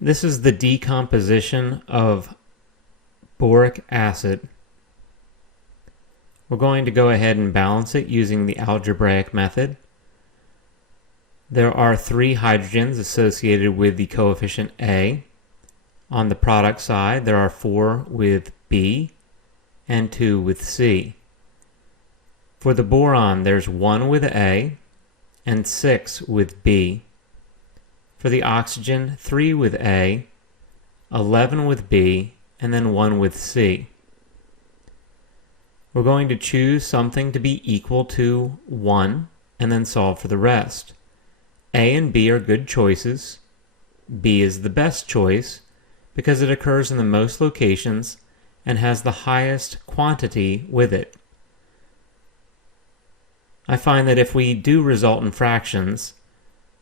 This is the decomposition of boric acid. We're going to go ahead and balance it using the algebraic method. There are 3 hydrogens associated with the coefficient A. On the product side, there are 4 with B and 2 with C. For the boron, there's 1 with A and 6 with B. For the oxygen, 3 with A, 11 with B, and then 1 with C. We're going to choose something to be equal to 1 and then solve for the rest. A and B are good choices. B is the best choice because it occurs in the most locations and has the highest quantity with it. I find that if we do resultant fractions,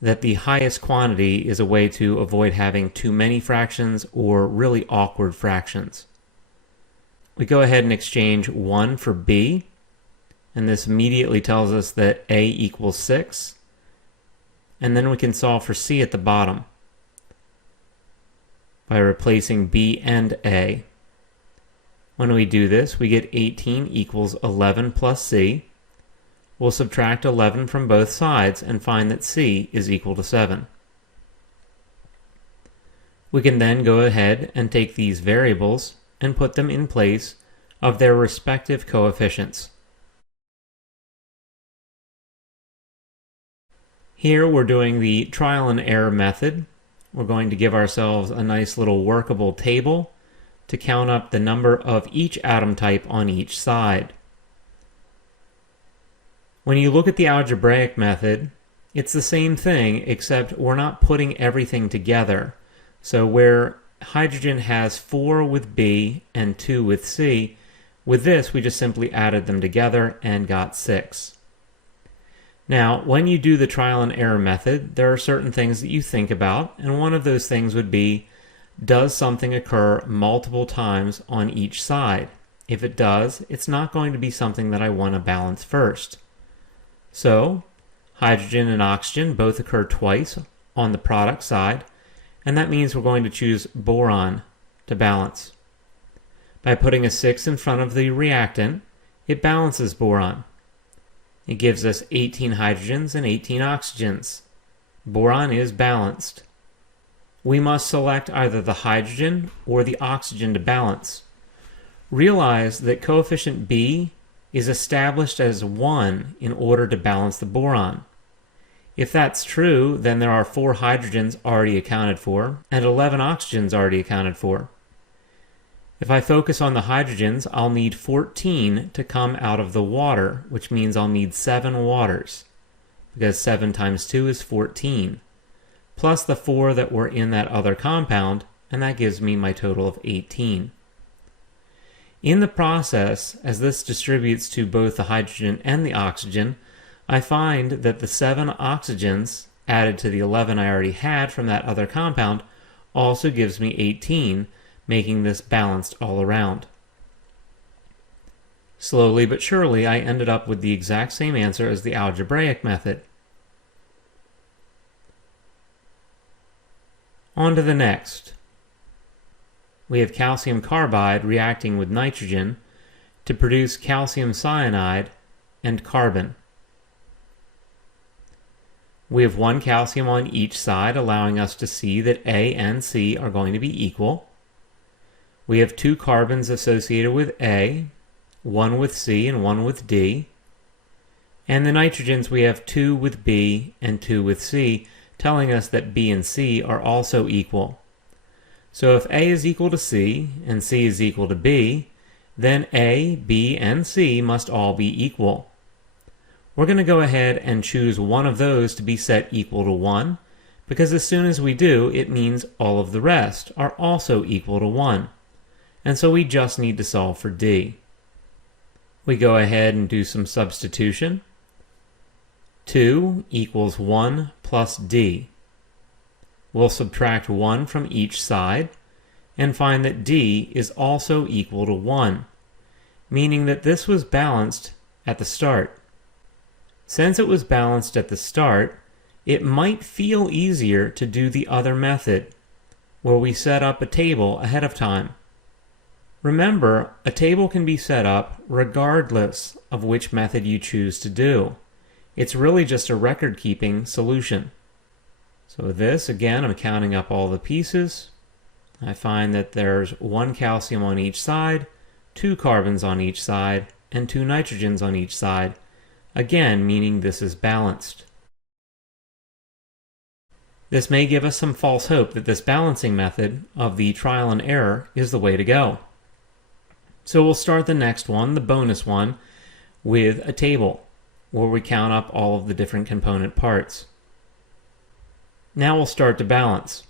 that the highest quantity is a way to avoid having too many fractions or really awkward fractions. We go ahead and exchange 1 for B, and this immediately tells us that A equals 6, and then we can solve for C at the bottom by replacing B and A. When we do this, we get 18 equals 11 plus C. We'll subtract 11 from both sides and find that C is equal to 7. We can then go ahead and take these variables and put them in place of their respective coefficients. Here we're doing the trial and error method. We're going to give ourselves a nice little workable table to count up the number of each atom type on each side. When you look at the algebraic method, it's the same thing except we're not putting everything together. So where hydrogen has 4 with B and 2 with C, with this we just simply added them together and got 6. Now, when you do the trial and error method, there are certain things that you think about, and one of those things would be, does something occur multiple times on each side? If it does, it's not going to be something that I want to balance first. So, hydrogen and oxygen both occur twice on the product side, and that means we're going to choose boron to balance. By putting a 6 in front of the reactant, it balances boron. It gives us 18 hydrogens and 18 oxygens. Boron is balanced. We must select either the hydrogen or the oxygen to balance. Realize that coefficient B is established as 1 in order to balance the boron. If that's true, then there are 4 hydrogens already accounted for and 11 oxygens already accounted for. If I focus on the hydrogens, I'll need 14 to come out of the water, which means I'll need 7 waters, because 7 times 2 is 14, plus the 4 that were in that other compound, and that gives me my total of 18. In the process, as this distributes to both the hydrogen and the oxygen, I find that the 7 oxygens added to the 11 I already had from that other compound also gives me 18, making this balanced all around. Slowly but surely, I ended up with the exact same answer as the algebraic method. On to the next. We have calcium carbide reacting with nitrogen to produce calcium cyanide and carbon. We have 1 calcium on each side, allowing us to see that A and C are going to be equal. We have 2 carbons associated with A, 1 with C and 1 with D. And the nitrogens, we have 2 with B and 2 with C, telling us that B and C are also equal. So if A is equal to C and C is equal to B, then A, B, and C must all be equal. We're going to go ahead and choose one of those to be set equal to 1, because as soon as we do, it means all of the rest are also equal to 1. And so we just need to solve for D. We go ahead and do some substitution. 2 equals 1 plus D. We'll subtract 1 from each side and find that D is also equal to 1, meaning that this was balanced at the start. Since it was balanced at the start, it might feel easier to do the other method. where we set up a table ahead of time. Remember, a table can be set up regardless of which method you choose to do. It's really just a record-keeping solution. So with this, again, I'm counting up all the pieces. I find that there's 1 calcium on each side, 2 carbons on each side, and 2 nitrogens on each side, again meaning this is balanced. This may give us some false hope that this balancing method of the trial and error is the way to go. So we'll start the next one, the bonus one, with a table where we count up all of the different component parts. Now we'll start to balance.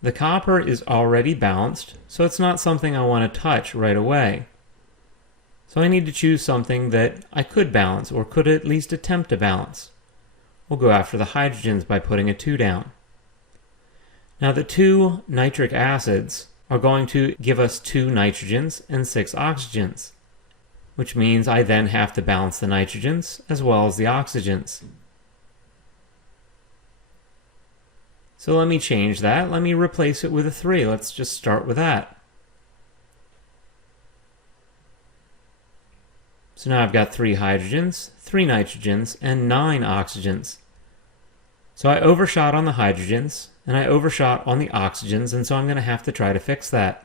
The copper is already balanced, so it's not something I want to touch right away. So I need to choose something that I could balance, or could at least attempt to balance. We'll go after the hydrogens by putting a 2 down. Now the 2 nitric acids are going to give us 2 nitrogens and 6 oxygens, which means I then have to balance the nitrogens as well as the oxygens. So let me change that. Let me replace it with a 3. Let's just start with that. So now I've got 3 hydrogens, 3 nitrogens, and 9 oxygens. So I overshot on the hydrogens, and I overshot on the oxygens, and so I'm going to have to try to fix that.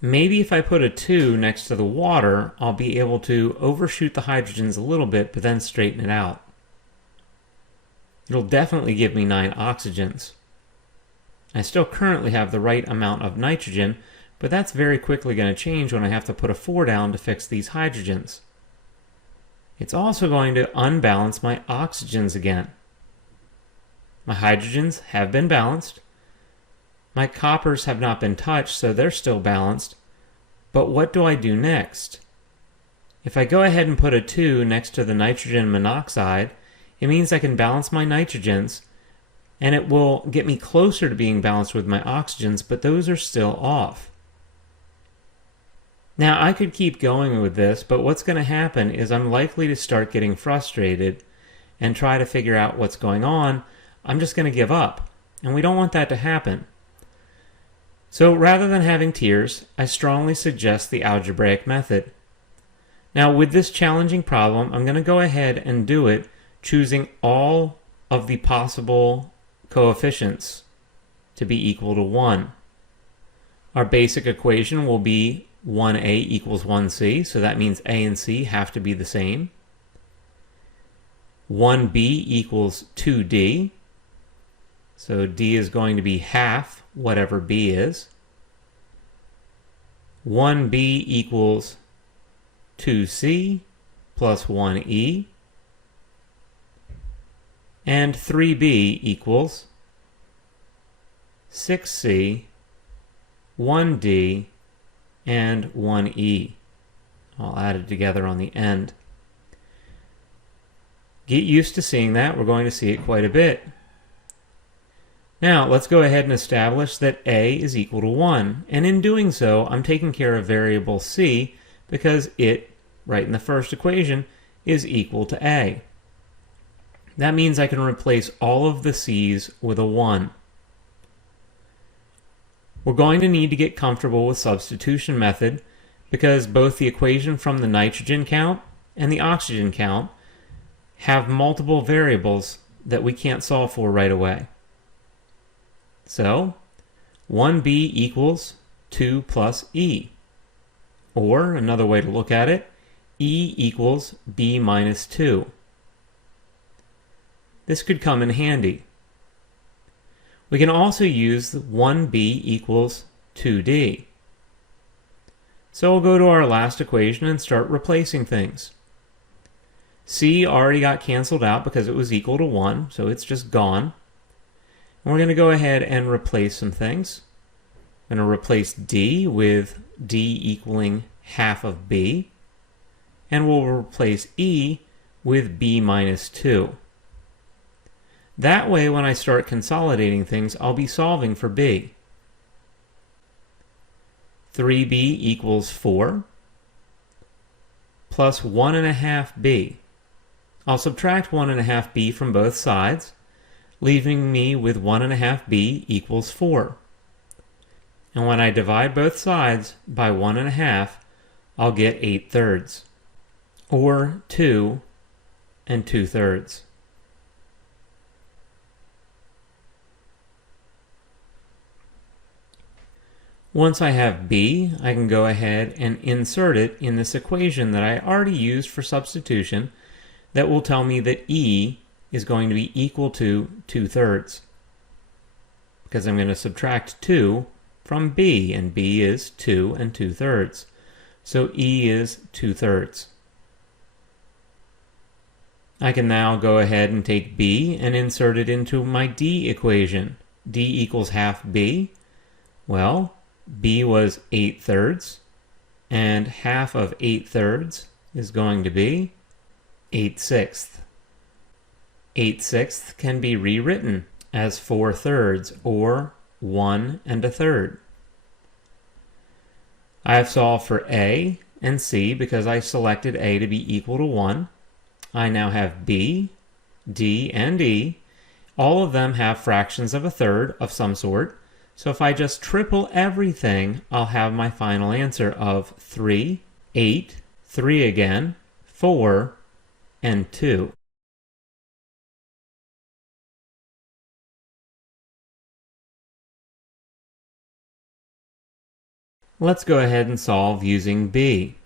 Maybe if I put a 2 next to the water, I'll be able to overshoot the hydrogens a little bit, but then straighten it out. It'll definitely give me 9 oxygens. I still currently have the right amount of nitrogen, but that's very quickly going to change when I have to put a 4 down to fix these hydrogens. It's also going to unbalance my oxygens again. My hydrogens have been balanced. My coppers have not been touched, so they're still balanced. But what do I do next? If I go ahead and put a 2 next to the nitrogen monoxide, it means I can balance my nitrogens, and it will get me closer to being balanced with my oxygens, but those are still off. Now, I could keep going with this, but what's going to happen is I'm likely to start getting frustrated and try to figure out what's going on. I'm just going to give up, and we don't want that to happen. So rather than having tears, I strongly suggest the algebraic method. Now, with this challenging problem, I'm going to go ahead and do it choosing all of the possible coefficients to be equal to 1. Our basic equation will be 1a equals 1c, so that means a and c have to be the same. 1b equals 2d, so d is going to be half whatever b is. 1b equals 2c plus 1e. And 3b equals 6c, 1d, and 1e, all added together on the end. Get used to seeing that. We're going to see it quite a bit. Now, let's go ahead and establish that a is equal to 1. And in doing so, I'm taking care of variable c because it, right in the first equation, is equal to a. That means I can replace all of the c's with a 1. We're going to need to get comfortable with substitution method because both the equation from the nitrogen count and the oxygen count have multiple variables that we can't solve for right away. So 1b equals 2 plus e. Or another way to look at it, e equals b minus 2. This could come in handy. We can also use 1b equals 2d. So we'll go to our last equation and start replacing things. C already got canceled out because it was equal to 1, so it's just gone. And we're going to go ahead and replace some things. I'm going to replace d with d equaling half of b. And we'll replace e with b minus 2. That way, when I start consolidating things, I'll be solving for b. 3b equals 4 plus 1.5b. I'll subtract 1.5b from both sides, leaving me with 1.5b equals 4. And when I divide both sides by 1.5, I'll get 8/3, or 2 2/3. Once I have b, I can go ahead and insert it in this equation that I already used for substitution that will tell me that e is going to be equal to 2/3, because I'm going to subtract 2 from b, and b is 2 2/3. So e is 2/3. I can now go ahead and take b and insert it into my d equation. D equals half b. Well, b was 8/3, and half of 8/3 is going to be 8/6. 8/6 can be rewritten as 4/3, or 1 1/3. I have solved for a and c because I selected a to be equal to 1. I now have b, d, and e. All of them have fractions of a third of some sort. So if I just triple everything, I'll have my final answer of 3, 8, 3 again, 4, and 2. Let's go ahead and solve using b.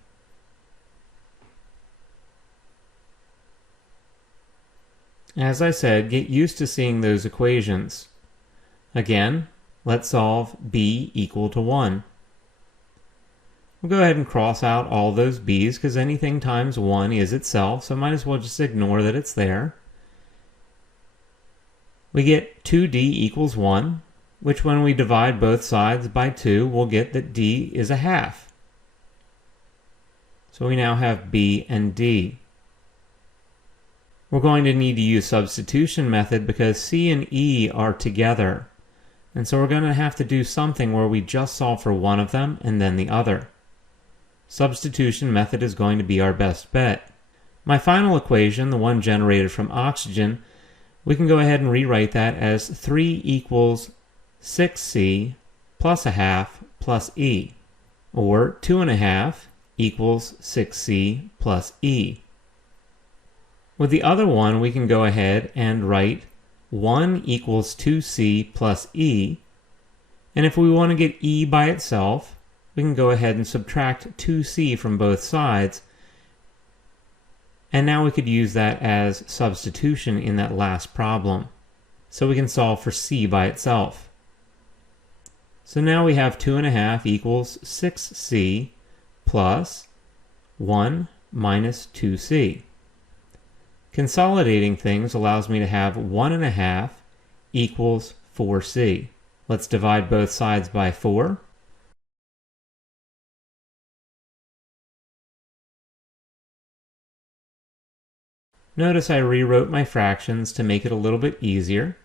As I said, get used to seeing those equations. Again, let's solve b equal to 1. We'll go ahead and cross out all those b's because anything times 1 is itself, so might as well just ignore that it's there. We get 2d equals 1, which when we divide both sides by 2, we'll get that d is a half. So we now have b and d. We're going to need to use substitution method because c and e are together. And so we're going to have to do something where we just solve for one of them and then the other. Substitution method is going to be our best bet. My final equation, the one generated from oxygen, we can go ahead and rewrite that as 3 equals 6c plus a half plus e, or 2.5 equals 6c plus e. With the other one, we can go ahead and write 1 equals 2c plus e, and if we want to get e by itself, we can go ahead and subtract 2c from both sides, and now we could use that as substitution in that last problem. So we can solve for c by itself. So now we have 2.5 equals 6c plus 1 minus 2c. Consolidating things allows me to have 1.5 equals 4c. Let's divide both sides by 4. Notice I rewrote my fractions to make it a little bit easier,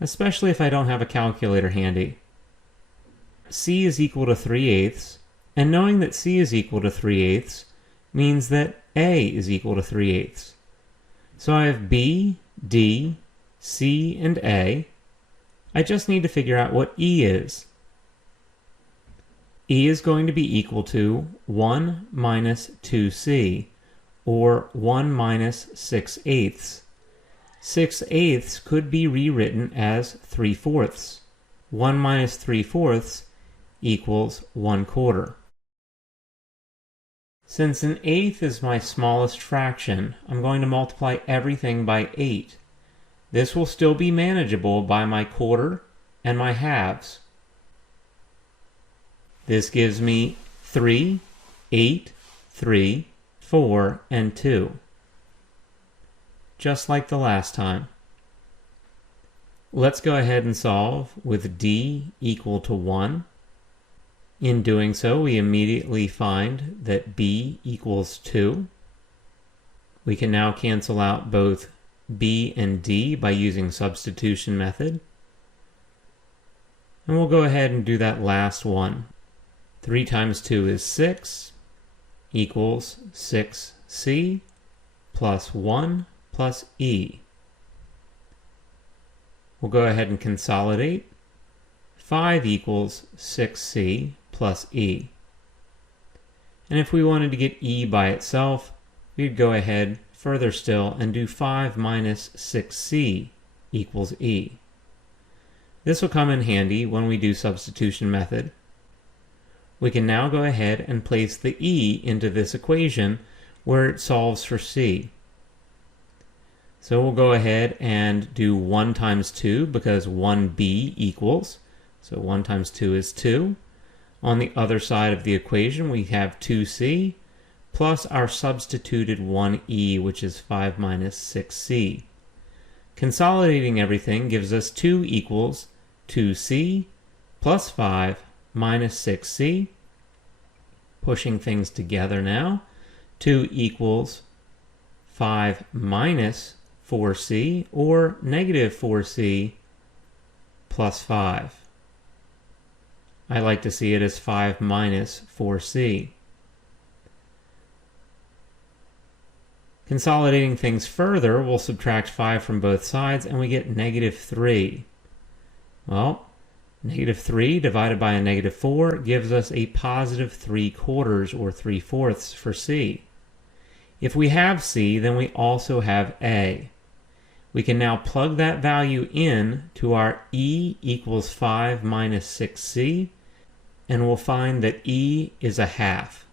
especially if I don't have a calculator handy. C is equal to 3/8, and knowing that C is equal to 3/8 means that A is equal to 3/8. So I have B, D, C, and A. I just need to figure out what E is. E is going to be equal to 1 minus 2C, or 1 minus 6/8. 6/8 could be rewritten as 3/4. 1 minus 3/4 equals 1/4. Since an eighth is my smallest fraction, I'm going to multiply everything by 8. This will still be manageable by my quarter and my halves. This gives me 3, 8, 3, 4, and 2. Just like the last time. Let's go ahead and solve with d equal to 1. In doing so, we immediately find that b equals 2. We can now cancel out both b and d by using substitution method. And we'll go ahead and do that last one. 3 times 2 is 6, equals 6c plus 1 plus e. We'll go ahead and consolidate. 5 equals 6c plus e. And if we wanted to get e by itself, we'd go ahead further still and do 5 minus 6c equals e. This will come in handy when we do substitution method. We can now go ahead and place the e into this equation where it solves for c. So we'll go ahead and do 1 times 2 because 1b equals, so 1 times 2 is 2. On the other side of the equation we have 2c plus our substituted 1e, which is 5 minus 6c. Consolidating everything gives us 2 equals 2c plus 5 minus 6c. Pushing things together now, 2 equals 5 minus 4c, or negative 4c plus 5. I like to see it as 5 minus 4c. Consolidating things further, we'll subtract 5 from both sides and we get negative 3. Well, negative 3 divided by a negative 4 gives us a positive 3/4 or 3/4 for c. If we have c, then we also have a. We can now plug that value in to our e equals 5 minus 6c, and we'll find that e is a half.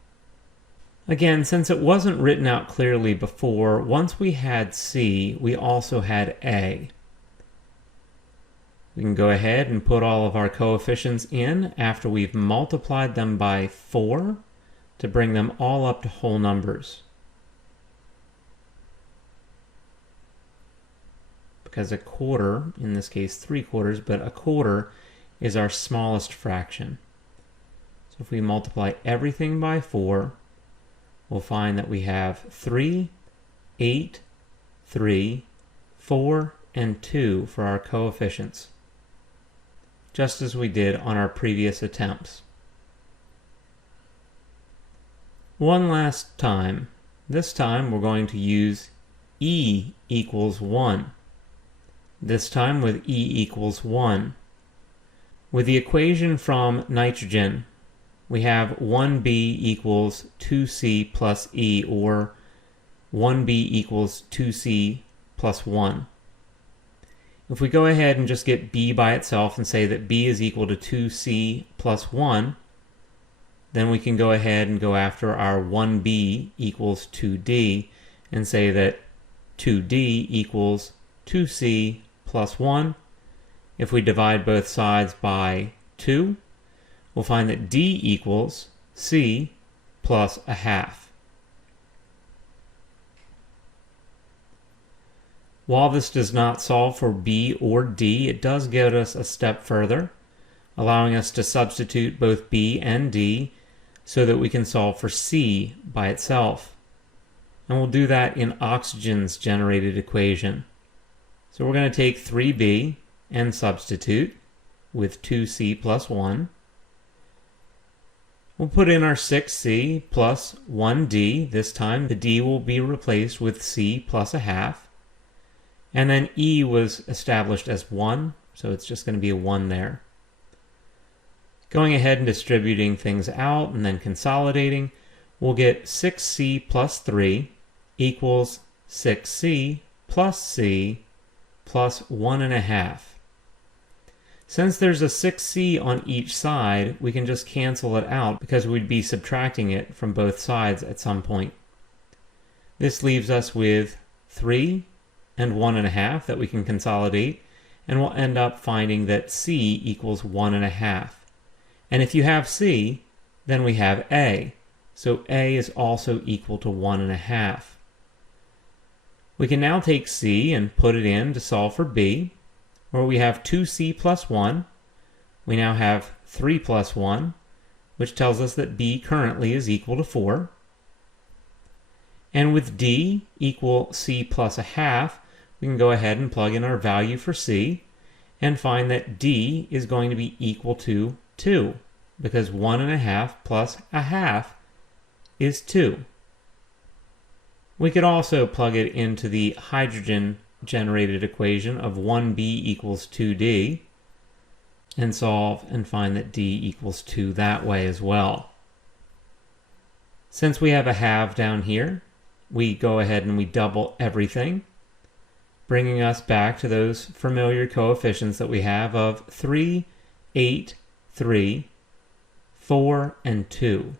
Again, since it wasn't written out clearly before, once we had c, we also had a. We can go ahead and put all of our coefficients in after we've multiplied them by 4 to bring them all up to whole numbers. Because a quarter, in this case 3/4, but a quarter is our smallest fraction. So if we multiply everything by 4, we'll find that we have 3, 8, 3, 4, and 2 for our coefficients, just as we did on our previous attempts. One last time. This time we're going to use e equals 1. This time with e equals 1. With the equation from nitrogen, we have 1b equals 2c plus e, or 1b equals 2c plus 1. If we go ahead and just get b by itself and say that b is equal to 2c plus 1, then we can go ahead and go after our 1b equals 2d and say that 2d equals 2c plus 1. If we divide both sides by 2, we'll find that d equals c plus a half. While this does not solve for b or d, it does get us a step further, allowing us to substitute both b and d so that we can solve for c by itself. And we'll do that in oxygen's generated equation. So we're going to take 3b and substitute with 2c plus 1. We'll put in our 6c plus 1d. This time the d will be replaced with c plus a half. And then e was established as 1, so it's just going to be a 1 there. Going ahead and distributing things out and then consolidating, we'll get 6c plus 3 equals 6c plus c plus 1.5. Since there's a 6c on each side, we can just cancel it out because we'd be subtracting it from both sides at some point. This leaves us with 3 and 1.5 that we can consolidate, and we'll end up finding that c equals 1.5. And if you have c, then we have a. So a is also equal to 1.5. We can now take c and put it in to solve for b, where we have 2c plus 1. We now have 3 plus 1, which tells us that b currently is equal to 4. And with d equal c plus a half, we can go ahead and plug in our value for c and find that d is going to be equal to 2, because 1.5 plus a half is 2. We could also plug it into the hydrogen generated equation of 1b equals 2d and solve and find that d equals 2 that way as well. Since we have a half down here, we go ahead and we double everything, bringing us back to those familiar coefficients that we have of 3, 8, 3, 4, and 2.